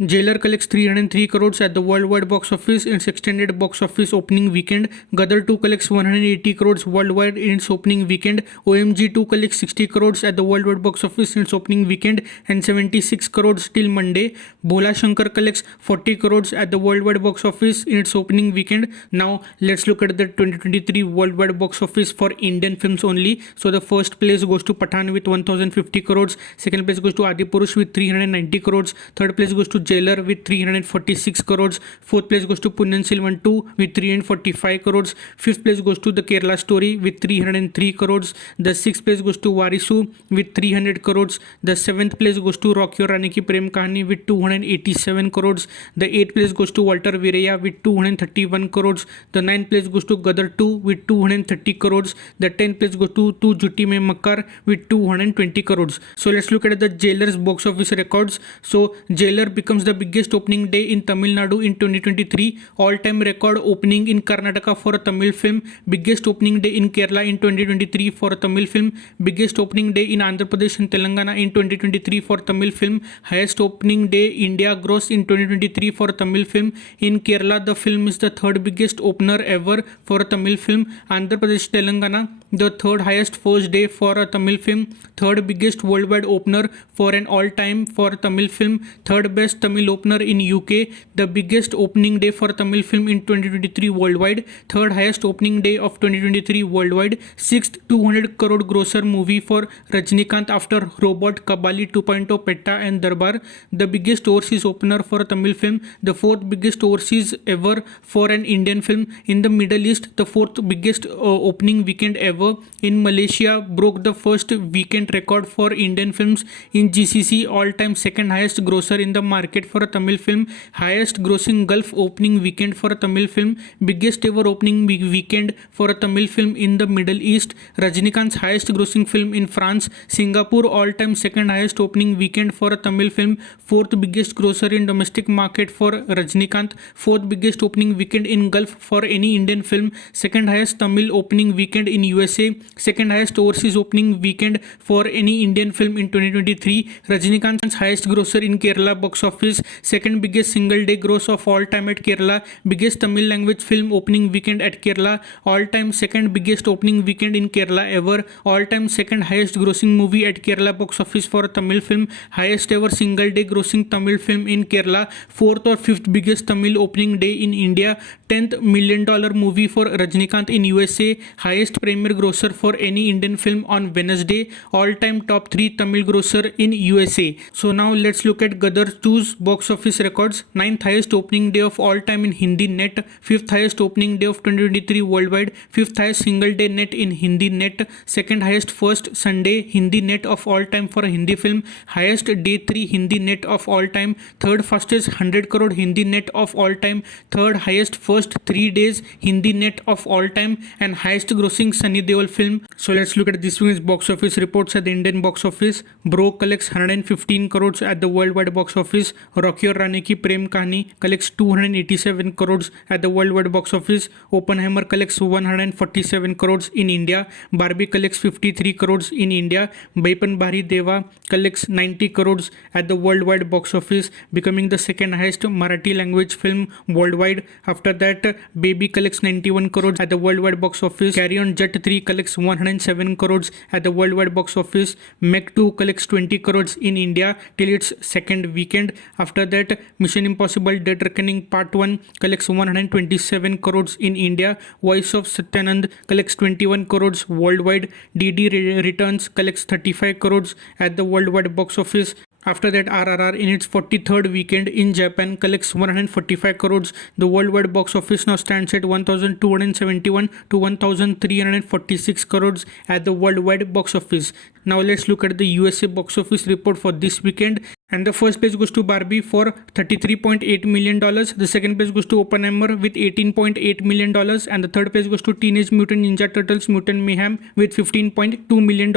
Jailer collects 303 crores at the worldwide box office in its extended box office opening weekend. Gadar 2 collects 180 crores worldwide in its opening weekend. OMG 2 collects 60 crores at the worldwide box office in its opening weekend and 76 crores till Monday. Bhola Shankar collects 40 crores at the worldwide box office in its opening weekend. Now let's look at the 2023 worldwide box office for Indian films only. So the first place goes to Pathan with 1050 crores. Second place goes to Adipurush with 390 crores. Third place goes to Jailer with 346 crores. Fourth place goes to Punyan Selvan 2 with 345 crores. Fifth place goes to The Kerala Story with 303 crores. The sixth place goes to Varisu with 300 crores. The seventh place goes to Rocky Aur Rani Ki Prem Kahani with 287 crores. The eighth place goes to Walter Viraya with 231 crores. The ninth place goes to Gadar 2 with 230 crores. The 10th place goes to Tu Jhutti Main Makkar with 220 crores. So let's look at the Jailer's box office records. So Jailer becomes the biggest opening day in Tamil Nadu in 2023. All-time record opening in Karnataka for a Tamil film. Biggest opening day in Kerala in 2023 for a Tamil film. Biggest opening day in Andhra Pradesh and Telangana in 2023 for Tamil film. Highest opening day India gross in 2023 for a Tamil film. In Kerala, the film is the third biggest opener ever for a Tamil film. Andhra Pradesh, Telangana, the third highest first day for a Tamil film. Third biggest worldwide opener for an all-time for a Tamil film. Third best Tamil opener in UK. The biggest opening day for a Tamil film in 2023 worldwide. Third highest opening day of 2023 worldwide. Sixth 200 crore grosser movie for Rajinikanth after Robot, Kabali 2.0, Petta and Darbar. The biggest overseas opener for a Tamil film. The fourth biggest overseas ever for an Indian film. In the Middle East, the fourth biggest opening weekend ever. In Malaysia, broke the first weekend record for Indian films. In GCC, all-time second highest grosser in the market for a Tamil film. Highest grossing Gulf opening weekend for a Tamil film. Biggest ever opening weekend for a Tamil film in the Middle East. Rajinikanth's highest grossing film in France. Singapore, all-time second highest opening weekend for a Tamil film. Fourth biggest grosser in domestic market for Rajinikanth. Fourth biggest opening weekend in Gulf for any Indian film. Second highest Tamil opening weekend in USA. Second highest overseas opening weekend for any Indian film in 2023. Rajinikanth's highest grosser in Kerala box office. Second biggest single day gross of all time at Kerala. Biggest Tamil language film opening weekend at Kerala. All time second biggest opening weekend in Kerala ever. All time second highest grossing movie at Kerala box office for a Tamil film. Highest ever single day grossing Tamil film in Kerala. Fourth or fifth biggest Tamil opening day in India. 10th $1 million movie for Rajinikanth in USA. Highest premier grosser for any Indian film on Wednesday. All time top 3 Tamil grosser in USA. So now let's look at Gadar 2's box office records. 9th highest opening day of all time in Hindi net. 5th highest opening day of 2023 worldwide. 5th highest single day net in Hindi net. Second highest first Sunday Hindi net of all time for a Hindi film. Highest day 3 Hindi net of all time. Third fastest 100 crore Hindi net of all time. Third highest first 3 days Hindi net of all time, and highest grossing Sunny Deol film. So let's look at this week's box office reports at the Indian box office. Bro collects 115 crores at the worldwide box office. Rocky Aur Rani Ki Prem Kahani collects 287 crores at the worldwide box office. Oppenheimer collects 147 crores in India. Barbie collects 53 crores in India. Baipan Bari Deva collects 90 crores at the worldwide box office, becoming the second highest Marathi language film worldwide. After that, Baby collects 91 crores at the worldwide box office. Carry On Jet 3 collects 107 crores at the worldwide box office. Meg 2 collects 20 crores in India till its second weekend. After that, Mission Impossible Dead Reckoning Part 1 collects 127 crores in India. Voice of Satyanand collects 21 crores worldwide. DD Returns collects 35 crores at the worldwide box office. After that, RRR in its 43rd weekend in Japan collects 145 crores. The worldwide box office now stands at 1271 to 1346 crores at the worldwide box office. Now let's look at the USA box office report for this weekend. And the first place goes to Barbie for $33.8 million. The second place goes to Oppenheimer with $18.8 million. And the third place goes to Teenage Mutant Ninja Turtles Mutant Mayhem with $15.2 million.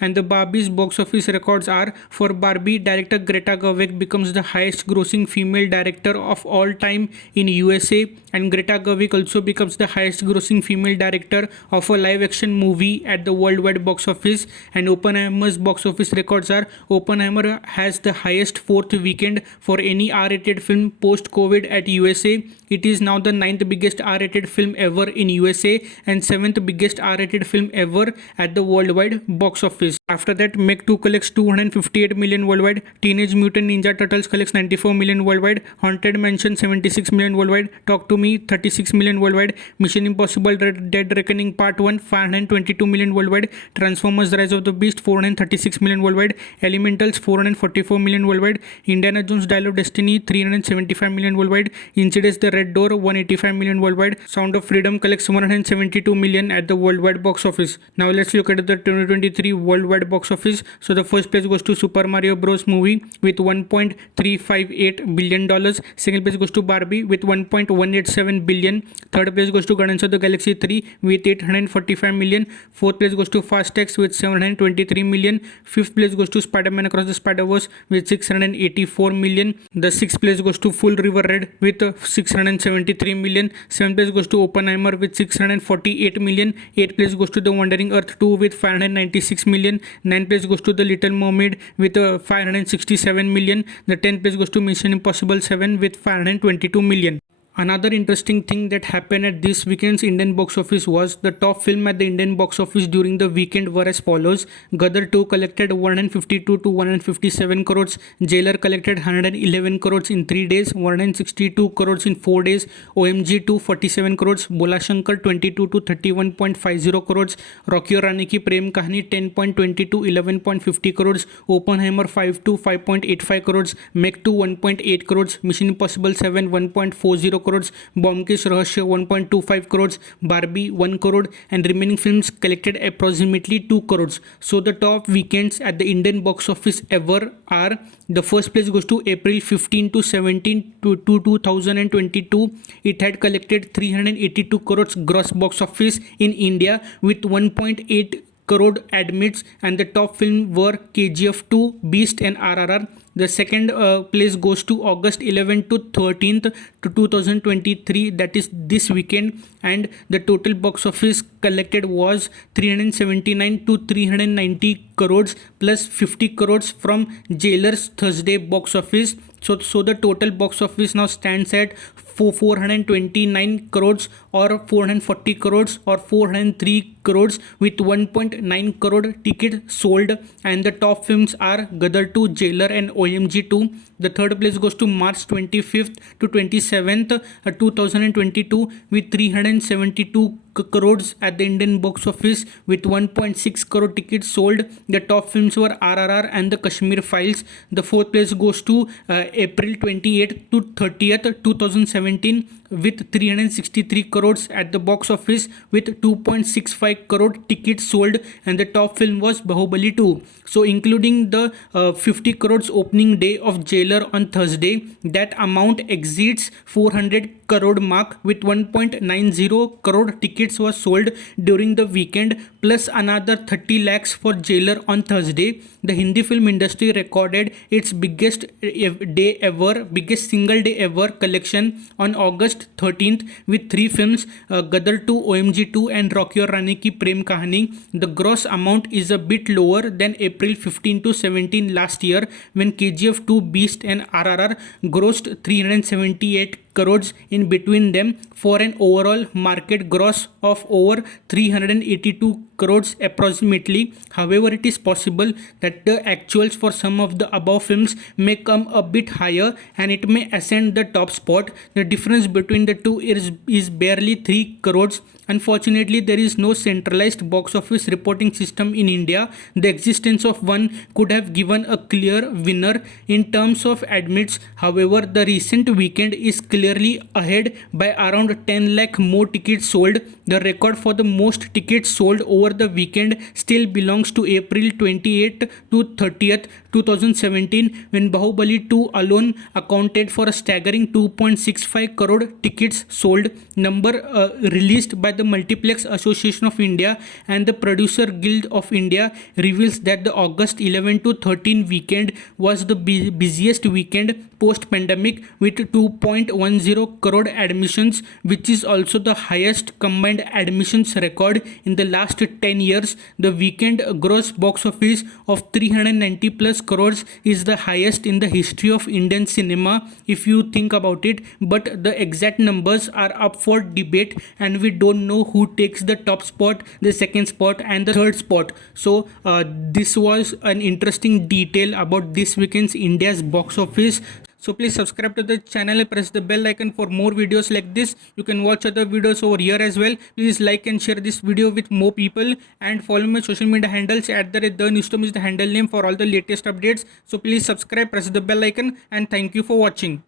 And the Barbie's box office records are: for Barbie, director Greta Gerwig becomes the highest grossing female director of all time in USA. And Greta Gerwig also becomes the highest grossing female director of a live action movie at the worldwide box office. And Oppenheimer's box office records are: Oppenheimer has the highest fourth weekend for any R-rated film post-COVID at USA. It is now the 9th biggest R-rated film ever in USA and 7th biggest R-rated film ever at the worldwide box office. After that, Meg 2 collects 258 million worldwide, Teenage Mutant Ninja Turtles collects 94 million worldwide, Haunted Mansion 76 million worldwide, Talk to Me 36 million worldwide, Mission Impossible Dead Reckoning Part 1 522 million worldwide, Transformers Rise of the Beast 436 million worldwide, Elementals 444 million worldwide, Indiana Jones Dial of Destiny 375 million worldwide, Insidious the Red Door 185 million worldwide, Sound of Freedom collects 172 million at the worldwide box office. Now let's look at the 2023 worldwide box office. So the first place goes to Super Mario Bros movie with $1.358 billion. Second place goes to Barbie with $1.187 billion. Third place goes to Guardians of the Galaxy 3 with $845 million. Fourth place goes to Fast X with $723 million. Fifth place goes to Spider-Man Across the Spider-Verse with $684 million. The sixth place goes to Full River Red with $673 million. Seventh place goes to Oppenheimer with $648 million. Eighth place goes to The Wandering Earth 2 with $596 million. Ninth place goes to The Little Mermaid with $567 million. The 10th place goes to Mission Impossible 7 with $522 million. Another interesting thing that happened at this weekend's Indian box office was the top film at the Indian box office during the weekend were as follows. Gadar 2 collected 152 to 157 crores. Jailer collected 111 crores in 3 days, 162 crores in 4 days. OMG 2 47 crores. Bola Shankar 22 to 31.50 crores. Rocky Aur Rani Ki Prem Kahani 10.20 to 11.50 crores. Oppenheimer 5 to 5.85 crores. Meg 2 1.8 crores. Mission Impossible 7 1.40 crores, Bomkesh Rahasya 1.25 crores, Barbie 1 crore, and remaining films collected approximately 2 crores. So the top weekends at the Indian box office ever are: the first place goes to April 15 to 17 to 2022. It had collected 382 crores gross box office in India with 1.8 crore admits, and the top film were KGF 2, Beast and RRR. The second place goes to August 11 to 13th to 2023, that is this weekend, and the total box office collected was 379 to 390 crores plus 50 crores from Jailer's Thursday box office. So the total box office now stands at 429 crores or 440 crores or 403 crores with 1.9 crore tickets sold, and the top films are Gadar 2, Jailer and OMG 2. The third place goes to March 25th to 27th 2022 with 372 crores at the Indian box office with 1.6 crore tickets sold. The top films were RRR and the Kashmir Files. The fourth place goes to April 28th to 30th 2017 with 363 crores at the box office with 2.65 crore tickets sold, and the top film was Bahubali 2. So including the 50 crores opening day of Jailer on Thursday, that amount exceeds 400 crore mark with 1.90 crore tickets was sold during the weekend, plus another 30 lakhs for Jailer on Thursday. The Hindi film industry recorded its biggest single day ever collection on August 13th with 3 films, Gadar 2, OMG 2 and Rocky Aur Rani Ki Prem Kahani. The gross amount is a bit lower than April 15 to 17 last year, when KGF 2, Beast and RRR grossed 378 crores in between them for an overall market gross of over 382 crores approximately. However, it is possible that the actuals for some of the above films may come a bit higher and it may ascend the top spot. The difference between the two is barely 3 crores. Unfortunately, there is no centralized box office reporting system in India. The existence of one could have given a clear winner in terms of admits. However, the recent weekend is clearly ahead by around 10 lakh more tickets sold. The record for the most tickets sold over the weekend still belongs to April 28th to 30th 2017, when Bahubali 2 alone accounted for a staggering 2.65 crore tickets sold. Number released by the Multiplex Association of India and the Producer Guild of India reveals that the August 11 to 13 weekend was the busiest weekend post-pandemic with 2.10 crore admissions, which is also the highest combined and admissions record in the last 10 years. The weekend gross box office of 390 plus crores is the highest in the history of Indian cinema if you think about it, but the exact numbers are up for debate and we don't know who takes the top spot, the second spot and the third spot. So this was an interesting detail about this weekend's India's box office. So please subscribe to the channel and press the bell icon for more videos like this. You can watch other videos over here as well. Please like and share this video with more people and follow my social media handles at the Newstom is the handle name for all the latest updates. So please subscribe, press the bell icon and thank you for watching.